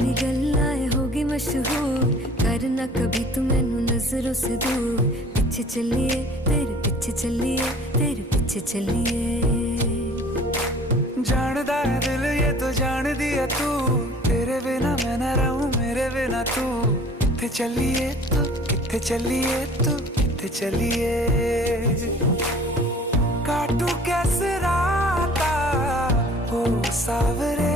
तेरी गल्लाएं होगी मशहूर, करना कभी तू मैनू नजरों से दूर। पीछे चलिए तेरे पीछे चलिए, तेरे पीछे चलिए। जानदा है दिल ये तो जान दिया तू, तेरे बिना मैं ना रहूं मेरे बिना तू। किथे चलिए तू, किथे चलिए तू, किथे चलिए। काटू कैसे राता हो सावरे,